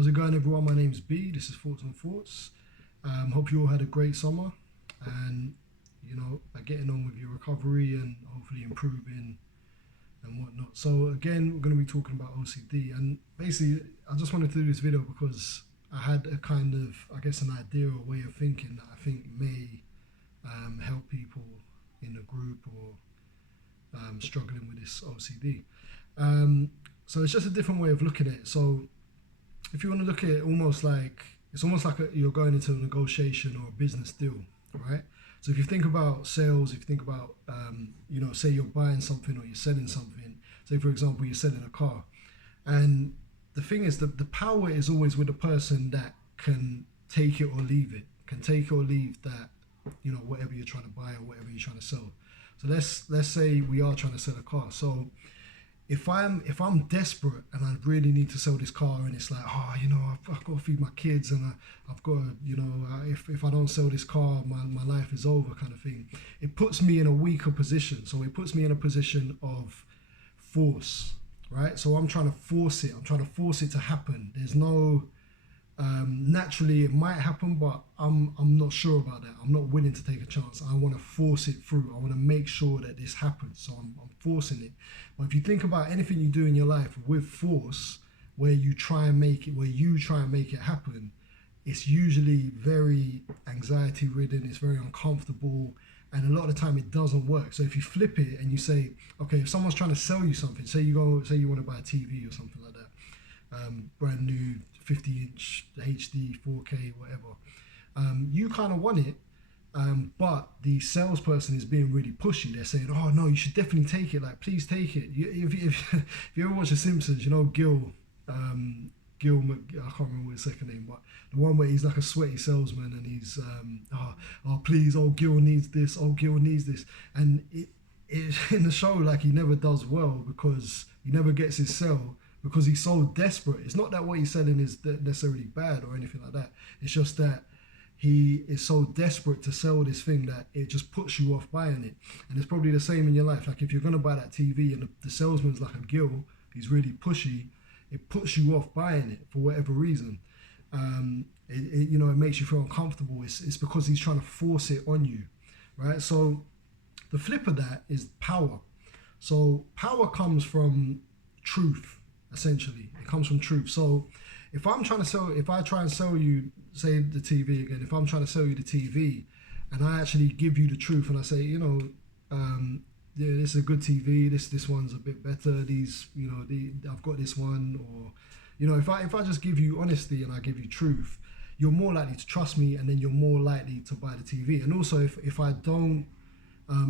How's it going, everyone? My name's B. This is Thoughts on Thoughts. Hope you all had a great summer and, are getting on with your recovery and hopefully improving and whatnot. So, again, we're going to be talking about OCD. And basically, I just wanted to do this video because I had a kind of, an idea or way of thinking that I think may help people in a group or struggling with this OCD. So it's just a different way of looking at it. So if you want to look at it it's almost like you're going into a negotiation or a business deal, right? So if you think about sales, if you think about, say you're buying something or you're selling something, say for example, you're selling a car. And the thing is that the power is always with the person that can take it or leave it, can take or leave that, whatever you're trying to buy or whatever you're trying to sell. So let's say we are trying to sell a car. So if I'm desperate and I really need to sell this car and it's like, I've got to feed my kids and I've got to, if I don't sell this car, my life is over kind of thing. It puts me in a weaker position. So it puts me in a position of force, right? So I'm trying to force it. I'm trying to force it to happen. There's no, naturally it might happen, but I'm not sure about that. I'm not willing to take a chance. I want to force it through. I want to make sure that this happens. So I'm forcing it. But if you think about anything you do in your life with force, where you try and make it happen, it's usually very anxiety ridden. It's very uncomfortable. And a lot of the time it doesn't work. So if you flip it and you say, okay, if someone's trying to sell you something, say you want to buy a TV or something like that, brand new 50-inch HD 4K whatever, you kind of want it, but the salesperson is being really pushy. They're saying, oh no, you should definitely take it, like please take it. If you ever watch The Simpsons, Gil, I can't remember what his second name, but the one where he's like a sweaty salesman and he's please, Gil needs this, Gil needs this, and it in the show, like, he never does well because he never gets his sell because he's so desperate. It's not that what he's selling is necessarily bad or anything like that. It's just that he is so desperate to sell this thing that it just puts you off buying it. And it's probably the same in your life. Like if you're going to buy that TV and the salesman's like a Gil, he's really pushy, it puts you off buying it for whatever reason. It makes you feel uncomfortable. It's because he's trying to force it on you, right? So the flip of that is power. So power comes from truth, essentially. It comes from truth. So if I try and sell you, say the TV again, if I'm trying to sell you the TV and I actually give you the truth and I say, this is a good TV, this one's a bit better, I've got this one, or, if I just give you honesty and I give you truth, you're more likely to trust me and then you're more likely to buy the TV. And also if I don't,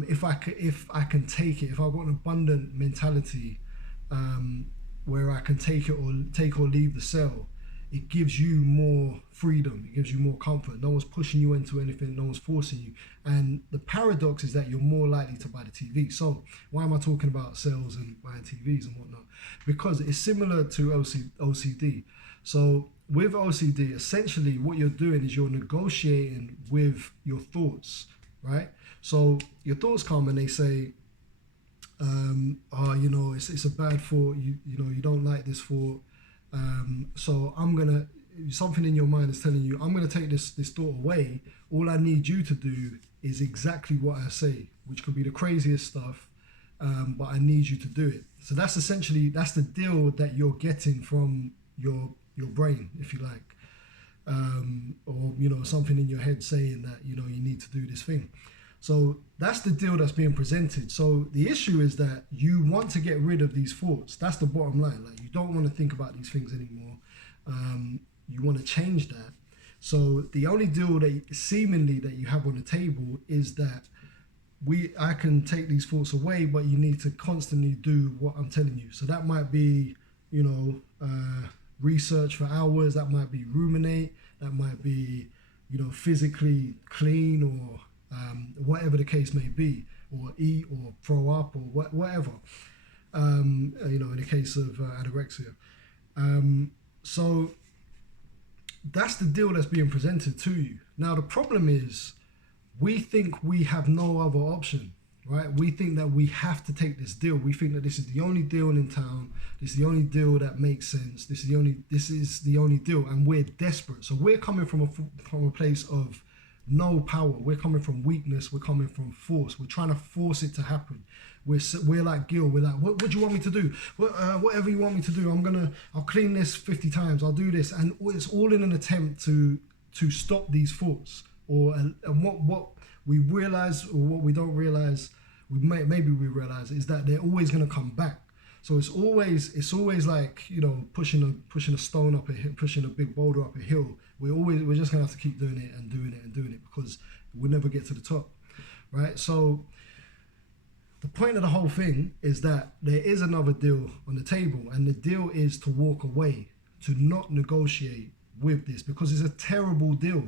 if I can take it, if I've got an abundant mentality, where I can take or leave the sale, it gives you more freedom, it gives you more comfort. No one's pushing you into anything, no one's forcing you. And the paradox is that you're more likely to buy the TV. So why am I talking about sales and buying TVs and whatnot? Because it's similar to OCD. So with OCD, essentially what you're doing is you're negotiating with your thoughts, right? So your thoughts come and they say, it's a bad thought, you don't like this thought, so something in your mind is telling you, I'm gonna take this thought away. All I need you to do is exactly what I say, which could be the craziest stuff, but I need you to do it. So that's the deal that you're getting from your brain, if you like, or something in your head saying that you need to do this thing. So that's the deal that's being presented. So the issue is that you want to get rid of these thoughts. That's the bottom line. Like, you don't want to think about these things anymore. You want to change that. So the only deal that seemingly that you have on the table is that I can take these thoughts away, but you need to constantly do what I'm telling you. So that might be, research for hours. That might be ruminate. That might be, physically clean, or whatever the case may be, or eat or throw up or whatever, in the case of anorexia. So that's the deal that's being presented to you. Now, the problem is we think we have no other option, right? We think that we have to take this deal. We think that this is the only deal in town. This is the only deal that makes sense. This is the only deal, and we're desperate. So we're coming from a place of no power. We're coming from weakness. We're coming from force. We're trying to force it to happen. We're like Gil. We're like, what do you want me to do? Whatever you want me to do, I'll clean this 50 times. I'll do this, and it's all in an attempt to stop these thoughts. And what we realize, or what we don't realize, maybe we realize, is that they're always going to come back. So it's always like, you know, pushing a stone up a hill, pushing a big boulder up a hill. We're just gonna have to keep doing it and doing it and doing it, because we'll never get to the top, right? So the point of the whole thing is that there is another deal on the table, and the deal is to walk away, to not negotiate with this, because it's a terrible deal.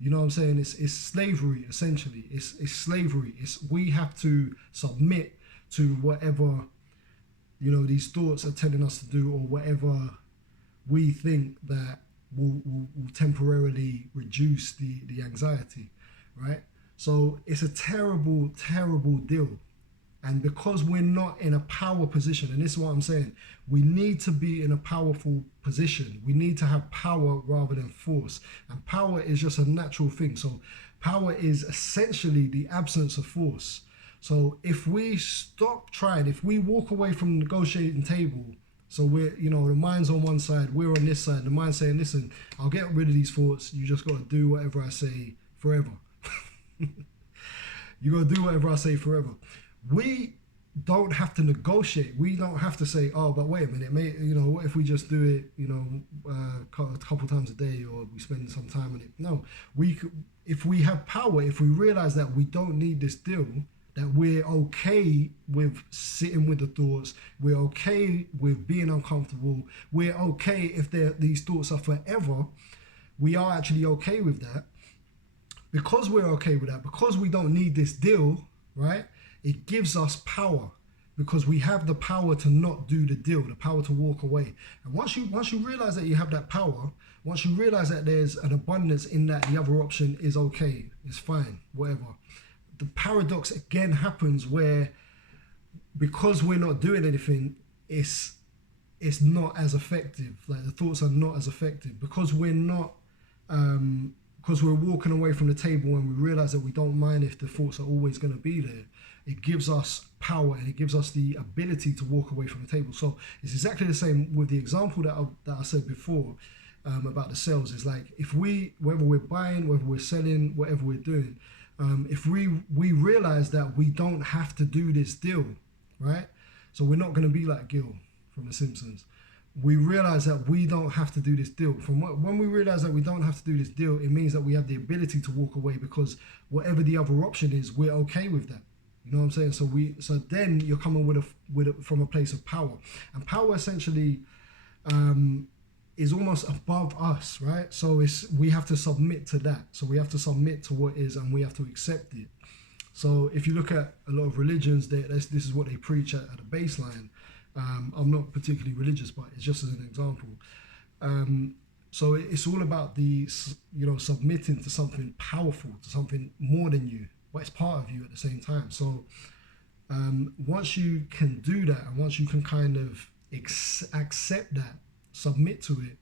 You know what I'm saying? It's slavery, essentially. It's slavery. We have to submit to whatever, you know, these thoughts are telling us to do, or whatever we think that will temporarily reduce the anxiety, right? So it's a terrible, terrible deal. And because we're not in a power position, and this is what I'm saying, we need to be in a powerful position. We need to have power rather than force. And power is just a natural thing. So power is essentially the absence of force. So if we stop trying, if we walk away from the negotiating table, so we're, you know, the mind's on one side, we're on this side, the mind's saying, listen, I'll get rid of these thoughts, you just got to do whatever I say forever. You got to do whatever I say forever. We don't have to negotiate. We don't have to say, oh, but wait a minute, mate, you know, what if we just do it, you know, a couple times a day, or we spend some time on it? No, if we have power, if we realize that we don't need this deal, that we're okay with sitting with the thoughts, we're okay with being uncomfortable, we're okay if these thoughts are forever, we are actually okay with that. Because we're okay with that, because we don't need this deal, right? It gives us power, because we have the power to not do the deal, the power to walk away. And once you realize that you have that power, once you realize that there's an abundance in that, the other option is okay, it's fine, whatever. The paradox again happens where, because we're not doing anything, it's not as effective. Like, the thoughts are not as effective, because we're not, because we're walking away from the table, and we realize that we don't mind if the thoughts are always going to be there. It gives us power, and it gives us the ability to walk away from the table. So it's exactly the same with the example that I said before about the sales. It's like, whether we're buying, whether we're selling, whatever we're doing, if we realize that we don't have to do this deal, right? So we're not going to be like Gil from The Simpsons. We realize that we don't have to do this deal. When we realize that we don't have to do this deal, it means that we have the ability to walk away, because whatever the other option is, we're okay with that. You know what I'm saying? So then you're coming from a place of power, and power essentially is almost above us, right? So we have to submit to that. So we have to submit to what is, and we have to accept it. So if you look at a lot of religions, this is what they preach at a baseline. I'm not particularly religious, but it's just as an example. So it's all about submitting to something powerful, to something more than you, but it's part of you at the same time. So once you can do that, and once you can kind of accept that, submit to it,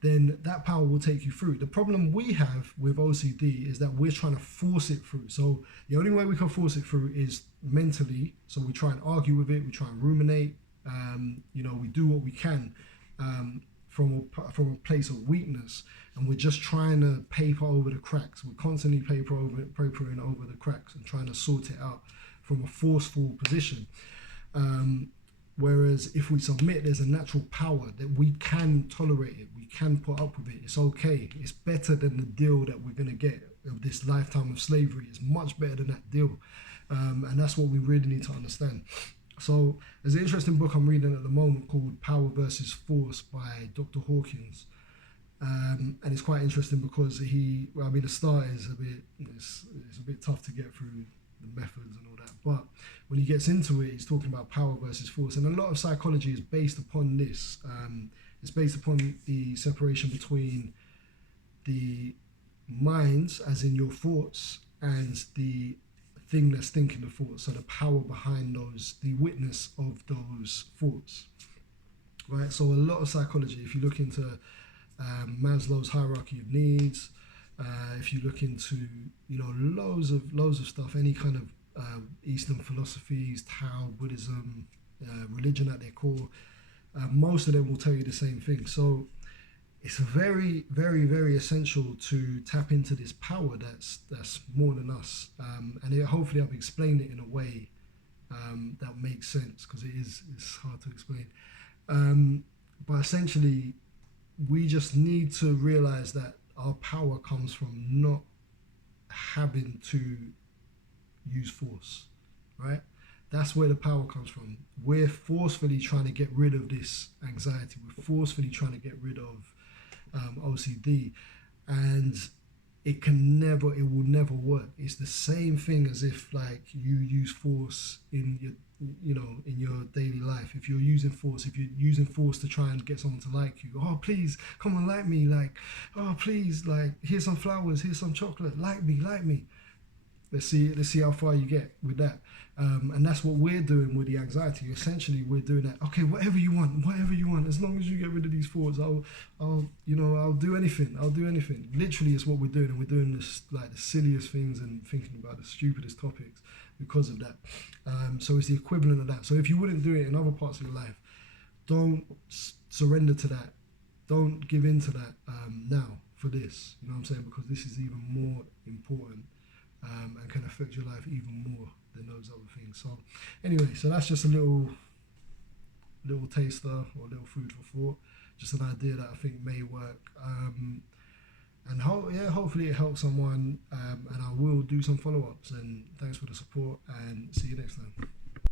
then that power will take you through. The problem we have with OCD is that we're trying to force it through. So the only way we can force it through is mentally. So we try and argue with it, we try and ruminate, we do what we can from a place of weakness, and we're just trying to paper over the cracks. We're constantly papering over the cracks and trying to sort it out from a forceful position. Whereas if we submit, there's a natural power that we can tolerate it, we can put up with it, it's okay. It's better than the deal that we're going to get of this lifetime of slavery. It's much better than that deal. And that's what we really need to understand. So there's an interesting book I'm reading at the moment called Power versus Force by Dr. Hawkins. And it's quite interesting because the start is it's a bit tough to get through the methods and all that, but when he gets into it, he's talking about power versus force, and a lot of psychology is based upon this. It's based upon the separation between the minds, as in your thoughts, and the thing that's thinking the thoughts, so the power behind those, the witness of those thoughts, right? So a lot of psychology, if you look into Maslow's hierarchy of needs, if you look into, you know, loads of stuff, any kind of Eastern philosophies, Tao, Buddhism, religion at their core, most of them will tell you the same thing. So it's very, very, very essential to tap into this power that's more than us, hopefully I've explained it in a way that makes sense, because it's hard to explain. But essentially, we just need to realize that our power comes from not having to use force, right? That's where the power comes from. We're forcefully trying to get rid of this anxiety. We're forcefully trying to get rid of OCD, and it will never work. It's the same thing as if like you use force in your daily life. If you're using force to try and get someone to like you, oh please come and like me, like, oh please, like, here's some flowers, here's some chocolate, like me. Let's see how far you get with that. And that's what we're doing with the anxiety. Essentially, we're doing that. Okay, whatever you want, as long as you get rid of these thoughts, I'll do anything. Literally, it's what we're doing, and we're doing this like the silliest things and thinking about the stupidest topics because of that. So it's the equivalent of that. So if you wouldn't do it in other parts of your life, don't surrender to that. Don't give in to that now for this. You know what I'm saying? Because this is even more important. And can affect your life even more than those other things. So anyway, so that's just a little taster or a little food for thought, just an idea that I think may work. And hopefully it helps someone, and I will do some follow-ups. And thanks for the support, and see you next time.